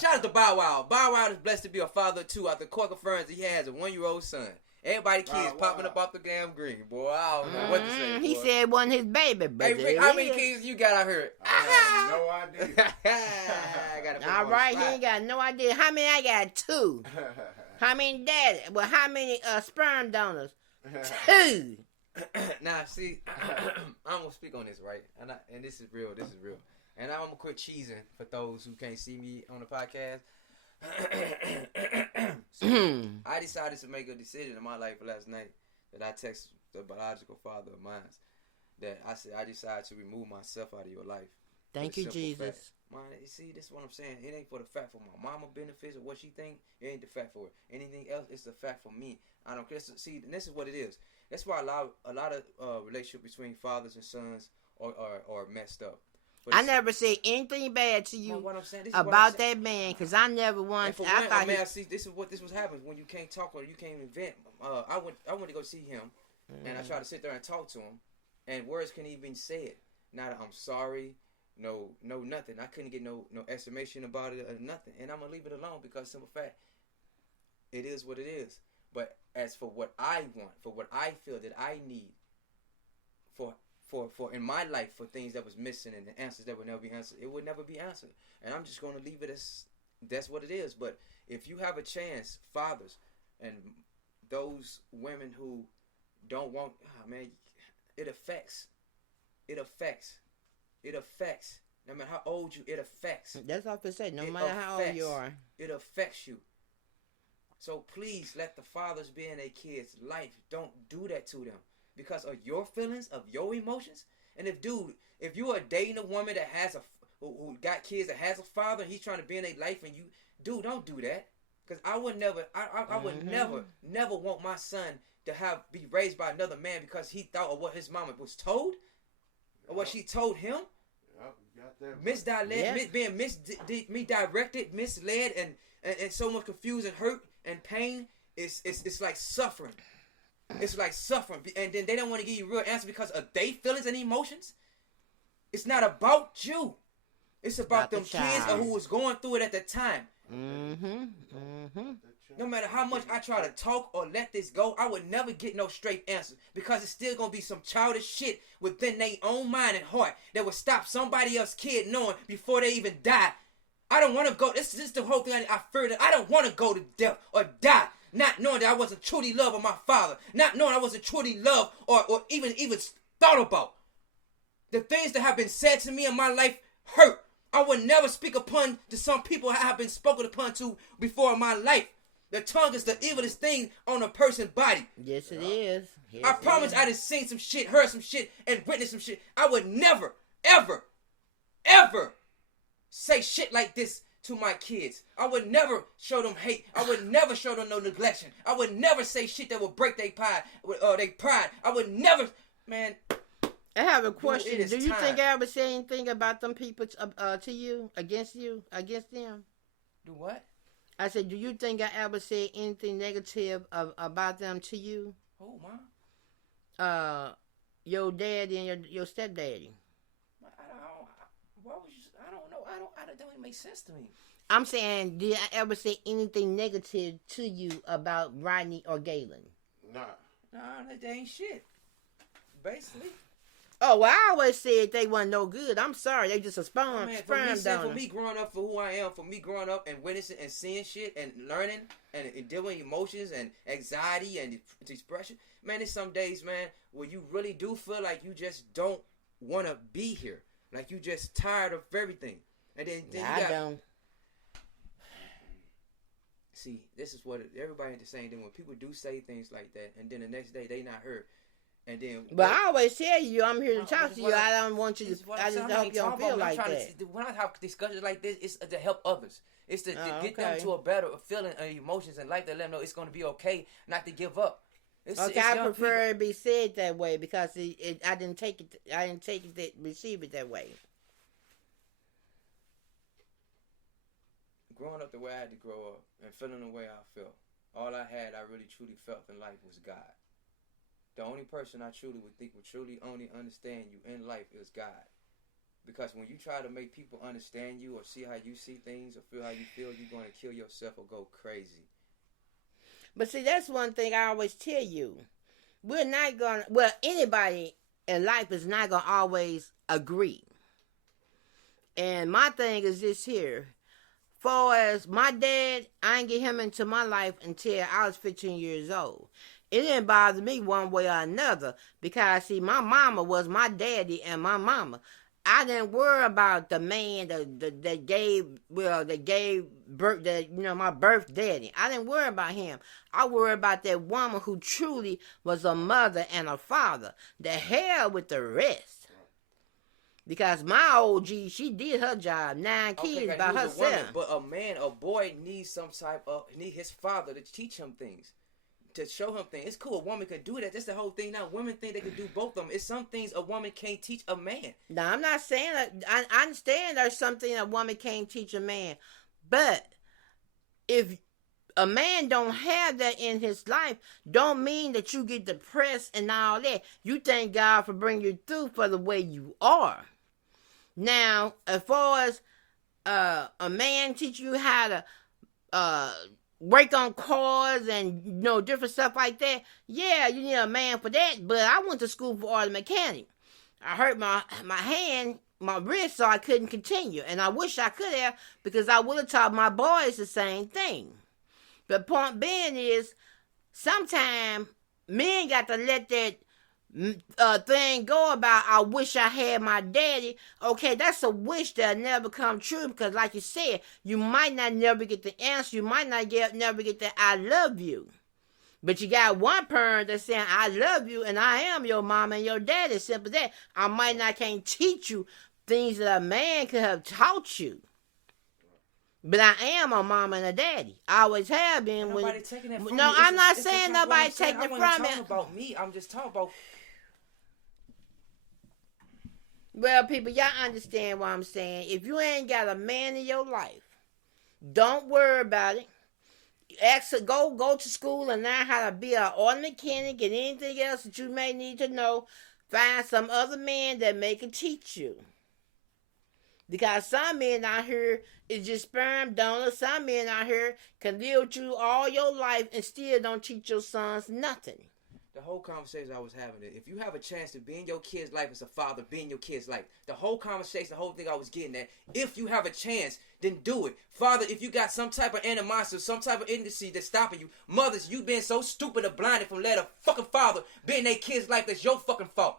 Shout out to Bow Wow. Bow Wow is blessed to be a father too. After court confirms he has a 1-year-old son. Everybody kids popping up off the damn green, boy. I don't know what to say. He said it wasn't his baby, but hey, Rick, how many kids you got out here? I have no idea. All right, he ain't got no idea. How many? I got 2. How many daddy? Well, how many sperm donors? 2. Now, see, I'm gonna speak on this, right? And this is real. And I'm gonna quit cheesing for those who can't see me on the podcast. So, I decided to make a decision in my life last night that I text the biological father of mine that I said I decided to remove myself out of your life. Thank you, Jesus. Man, you see, this is what I'm saying. It ain't for the fact for my mama benefits or what she think. It ain't the fact for her. Anything else, it's the fact for me. I don't care. See, and this is what it is. That's why a lot of relationship between fathers and sons are messed up. But I never said anything bad to you about that man, because I never wanted. See, this is what happens when you can't talk or you can't invent. I went to go see him, and I tried to sit there and talk to him, and words couldn't even be said. Not I'm sorry, no nothing. I couldn't get no estimation about it or nothing, and I'm gonna leave it alone because simple fact, it is what it is. But as for what I want, for what I feel that I need, for in my life, for things that was missing and the answers that would never be answered, it would never be answered. And I'm just going to leave it as that's what it is. But if you have a chance, fathers and those women who don't want, it affects. No matter how old you, it affects. That's all I say. No matter how old you are, it affects you. So please let the fathers be in their kids' life. Don't do that to them. Because of your feelings, of your emotions. And if you are dating a woman that has who got kids that has a father and he's trying to be in their life and don't do that. Because I would never, I would never want my son to be raised by another man because he thought of what his mama was told or what she told him. Being misdirected, misled, and so much confusion, hurt, and pain. It's like suffering. It's like suffering, and then they don't want to give you real answer because of their feelings and emotions. It's not about you. It's about them kids or who was going through it at the time. No matter how much I try to talk or let this go, I would never get no straight answer because it's still going to be some childish shit within their own mind and heart that would stop somebody else's kid knowing before they even die. I don't want to go. This is the whole thing I fear that I don't want to go to death or die. Not knowing that I wasn't truly loved by my father. Not knowing I wasn't truly loved or even thought about. The things that have been said to me in my life hurt. I would never speak upon to some people I have been spoken upon to before in my life. The tongue is the evilest thing on a person's body. Yes, it is. Yes, I promise I done seen some shit, heard some shit, and witnessed some shit. I would never, ever, ever say shit like this to my kids. I would never show them hate. I would never show them no neglection. I would never say shit that would break their pride. I would never, man. I have a question. Do you think I ever say anything about them people to you, against them? Do what? I said, do you think I ever said anything negative about them to you? Oh, Mom. Your daddy and your stepdaddy. Why would you? I don't know. It don't even make sense to me. I'm saying, did I ever say anything negative to you about Rodney or Galen? Nah, that ain't shit. Basically. Oh, well, I always said they wasn't no good. I'm sorry, they just a sperm donor. For me growing up for who I am, for me growing up and witnessing and seeing shit and learning and dealing with emotions and anxiety and expression, man, there's some days, man, where you really do feel like you just don't want to be here. Like you just tired of everything. And then I don't. See, this is what everybody ain't the same thing. When people do say things like that, and then the next day they not hurt. And then, but I always tell you, I'm here to talk to you. I don't want you to. I just hope you don't feel like that. When I have discussions like this, it's to help others. It's to get them to a better feeling of emotions and life. To let them know it's going to be okay, not to give up. I prefer it be said that way because I didn't take it. I didn't receive it that way. Growing up the way I had to grow up and feeling the way I felt, all I really truly felt in life was God. The only person I truly would think would truly only understand you in life is God. Because when you try to make people understand you or see how you see things or feel how you feel, you're going to kill yourself or go crazy. But see, that's one thing I always tell you. We're not going to, well, anybody in life is not going to always agree. And my thing is this here. Far as my dad, I didn't get him into my life until I was 15 years old. It didn't bother me one way or another because, see, my mama was my daddy and my mama. I didn't worry about the man that gave birth, my birth daddy. I didn't worry about him. I worried about that woman who truly was a mother and a father. The hell with the rest. Because my OG, she did her job, 9 kids by herself. But a boy needs need his father to teach him things. To show him things. It's cool. A woman can do that. That's the whole thing now. Women think they can do both of them. It's some things a woman can't teach a man. Now, I'm not saying that. I understand there's something a woman can't teach a man. But if a man don't have that in his life, don't mean that you get depressed and all that. You thank God for bringing you through for the way you are. Now, as far as a man teaching you how to work on cars and different stuff like that, yeah, you need a man for that. But I went to school for auto mechanic. I hurt my hand, my wrist, so I couldn't continue, and I wish I could have, because I would have taught my boys the same thing. The point being is, sometimes men got to let that thing go about, I wish I had my daddy. Okay, that's a wish that'll never come true, because like you said, you might not never get the answer. You might not never get the I love you. But you got one parent that's saying, I love you, and I am your mama and your daddy. Simple as that. I might not can't teach you things that a man could have taught you. But I am a mama and a daddy. I always have been. Nobody taking it from no, me. I'm not saying nobody taking it from me. I'm not talking about me. I'm just talking about. Well, people, y'all understand what I'm saying. If you ain't got a man in your life, don't worry about it. Go to school and learn how to be an auto mechanic and anything else that you may need to know. Find some other man that may can teach you. Because some men out here is just sperm donors. Some men out here can live with you all your life and still don't teach your sons nothing. The whole conversation I was having, if you have a chance to be in your kid's life as a father, be in your kid's life. The whole conversation, the whole thing I was getting at, if you have a chance, then do it. Father, if you got some type of animosity, some type of industry that's stopping you, mothers, you being so stupid or blinded from letting a fucking father be in their kid's life, that's your fucking fault.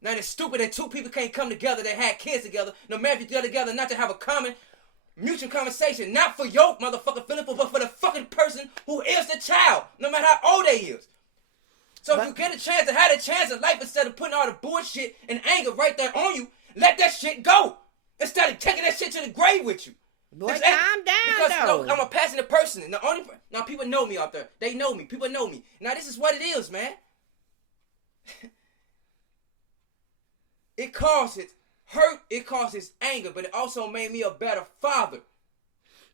Now it's stupid that two people can't come together that had kids together, no matter if you're together, not to have a common mutual conversation, not for your motherfucking feeling, but for the fucking person who is the child, no matter how old they is. So if you get a chance to have a chance in life, instead of putting all the bullshit and anger right there on you, let that shit go. Instead of taking that shit to the grave with you. Boy, calm down, because, though. I'm a passionate person. And now people know me out there. They know me. People know me. Now this is what it is, man. It causes hurt. It causes anger. But it also made me a better father.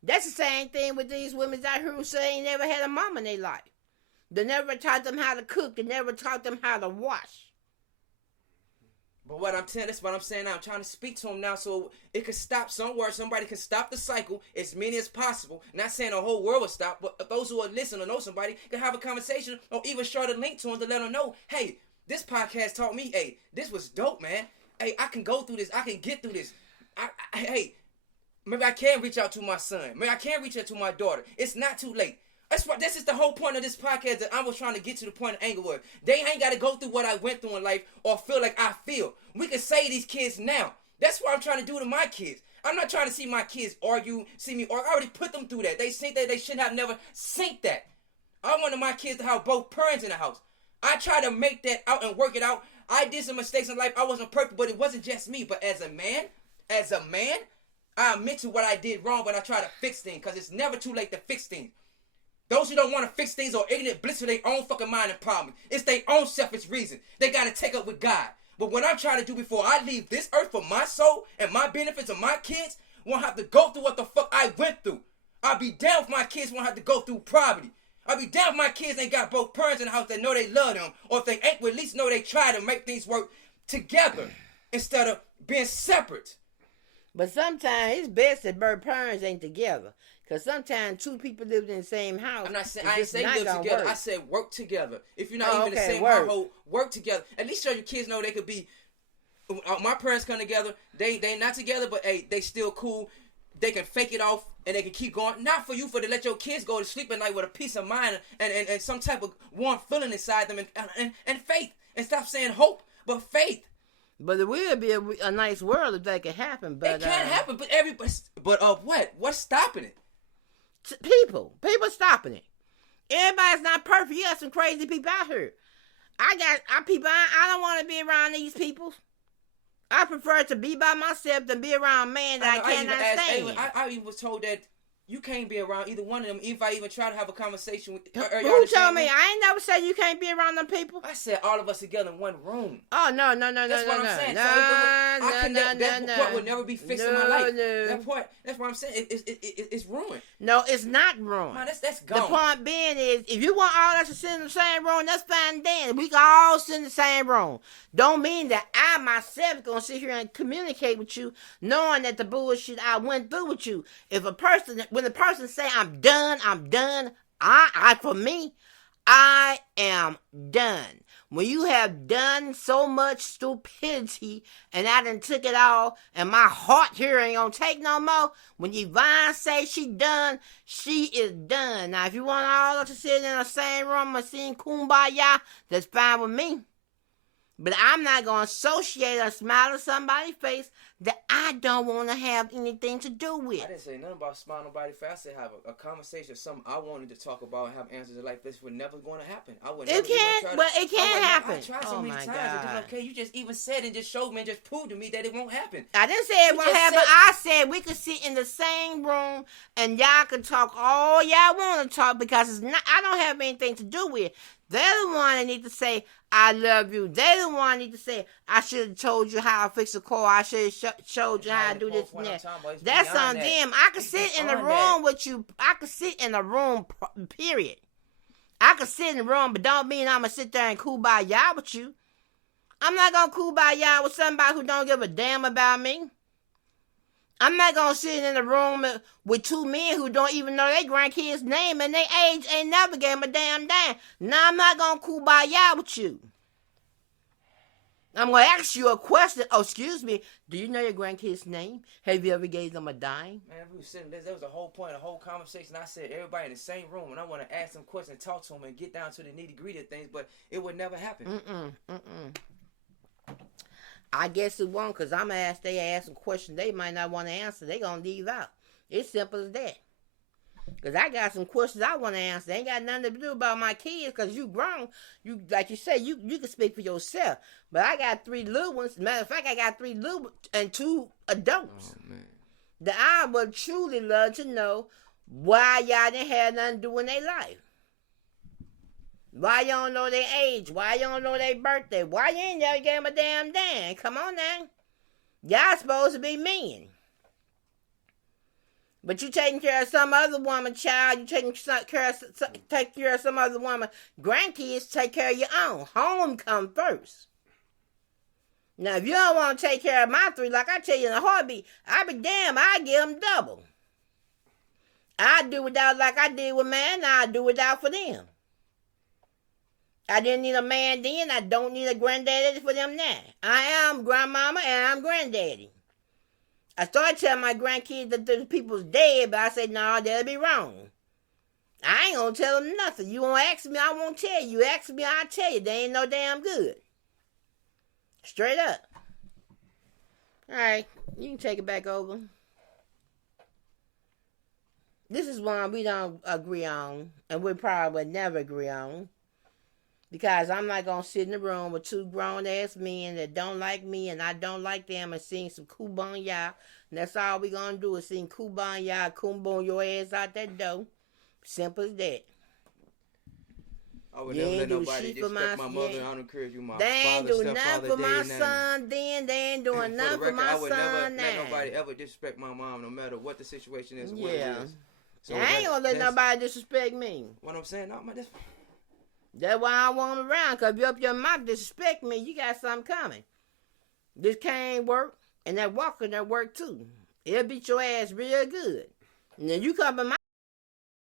That's the same thing with these women out here who say they ain't never had a mama in their life. They never taught them how to cook. They never taught them how to wash. But that's what I'm saying now. I'm trying to speak to them now so it could stop somewhere. Somebody can stop the cycle as many as possible. Not saying the whole world will stop, but those who are listening or know somebody can have a conversation or even share the link to them to let them know, hey, this podcast taught me, hey, this was dope, man. Hey, I can go through this. I can get through this. Hey, maybe I can reach out to my son. Maybe I can reach out to my daughter. It's not too late. This is the whole point of this podcast that I was trying to get to the point of anger was. They ain't got to go through what I went through in life or feel like I feel. We can say these kids now. That's what I'm trying to do to my kids. I'm not trying to see my kids see me argue. I already put them through that. They think that they should have never seen that. I wanted my kids to have both parents in the house. I tried to make that out and work it out. I did some mistakes in life. I wasn't perfect, but it wasn't just me. But as a man, I admit to what I did wrong, but I try to fix things because it's never too late to fix things. Those who don't want to fix things are ignorant, bliss to their own fucking mind and problem. It's their own selfish reason. They got to take up with God. But what I'm trying to do before I leave this earth for my soul and my benefits of my kids, won't have to go through what the fuck I went through. I'll be down if my kids won't have to go through poverty. I'll be down if my kids ain't got both parents in the house that know they love them. Or if they ain't, well, at least know they try to make things work together. Instead of being separate. But sometimes it's best that both parents ain't together. Because sometimes two people live in the same house. I'm not saying, it's I ain't just saying not live gonna together. work. I said work together. If you're not Oh, even in the okay, same work. household, work together. At least show your kids know they could be. My parents come together. They not together, but hey, they still cool. They can fake it off and they can keep going. Not for you, for to let your kids go to sleep at night with a peace of mind and some type of warm feeling inside them and faith. And stop saying hope, but faith. But it will be a nice world if that could happen. But It can't happen, but everybody. But what? What's stopping it? People stopping it. Everybody's not perfect. You got some crazy people out here. I don't want to be around these people. I prefer to be by myself than be around a man that I cannot stand. I even was told that you can't be around either one of them. If I even try to have a conversation with Who told me? I ain't never said you can't be around them people. I said all of us together in one room. Oh no! That's what I'm saying. That part will never be fixed in my life. That's what I'm saying. It's ruined. No, it's not ruined. Man, that's gone. The point being is, if you want all us to sit in the same room, that's fine. Then we can all sit in the same room. Don't mean that I myself gonna sit here and communicate with you, knowing that the bullshit I went through with you. When the person say I'm done, for me, I am done. When you have done so much stupidity and I done took it all and my heart here ain't gonna take no more, when Yvonne say she done, she is done. Now, if you want all of us to sit in the same room and sing Kumbaya, that's fine with me. But I'm not going to associate or smile at somebody's face that I don't want to have anything to do with. I didn't say nothing about smile nobody's face. I said have a conversation, something I wanted to talk about and have answers like this would never going to happen. It can't happen. I tried so many times. God. Okay, you just even said and just showed me and just proved to me that it won't happen. I didn't say it won't happen. I said we could sit in the same room and y'all can talk all y'all want to talk because it's not. I don't have anything to do with it. They're the one that need to say, I love you. They're the one that need to say, I should have told you how to fix a car. I should have showed you how to do this and that. That's on them. I could sit in the room with you. I could sit in the room, period. I could sit in the room, but don't mean I'm going to sit there and kumbaya with you. I'm not going to kumbaya with somebody who don't give a damn about me. I'm not going to sit in the room with two men who don't even know their grandkids' name and their age ain't never gave them a damn. Now, I'm not going to kumbaya with you. I'm going to ask you a question. Oh, excuse me. Do you know your grandkid's name? Have you ever gave them a dime? Man, we were sitting there. That was the whole point, the whole conversation. I said everybody in the same room, and I want to ask them questions, talk to them, and get down to the nitty-gritty of things, but it would never happen. I guess it won't, because I'm going to ask they ask some questions they might not want to answer. They going to leave out. It's simple as that. Because I got some questions I want to answer. They ain't got nothing to do about my kids, because you grown. You, like you say, you can speak for yourself. But I got 3 little ones. Matter of fact, I got 3 little and 2 adults. Oh, man. That I would truly love to know why y'all didn't have nothing to do in their life. Why you don't know their age? Why you don't know their birthday? Why you ain't never gave them a damn? Come on now. Y'all supposed to be men. But you taking care of some other woman, child. You taking care of some other woman. Grandkids, take care of your own. Home come first. Now, if you don't want to take care of my 3, like I tell you in a heartbeat, I be damn, I give them double. I do without like I did with man, I do without for them. I didn't need a man then. I don't need a granddaddy for them now. I am grandmama and I'm granddaddy. I started telling my grandkids that the people's dead, but I said, no, that'll be wrong. I ain't gonna tell them nothing. You won't ask me, I won't tell you. Ask me, I'll tell you. They ain't no damn good. Straight up. All right, you can take it back over. This is one we don't agree on, and we probably would never agree on. Because I'm not going to sit in the room with 2 grown-ass men that don't like me and I don't like them and sing some kumbaya. And that's all we going to do is sing kumbaya, kumbo your ass out that door. Simple as that. I would never let nobody disrespect my mother. I don't encourage you, my They ain't father, do nothing for my son then. They ain't doing nothing for my son now. I would never let nobody ever disrespect my mom, no matter what the situation is. What it is. So I ain't going to let nobody disrespect me. What I'm saying, no, man, that's why I want them around, because if you up your mouth disrespect me, you got something coming. This can't work. And that walker, that work too. It'll beat your ass real good. And then you come in my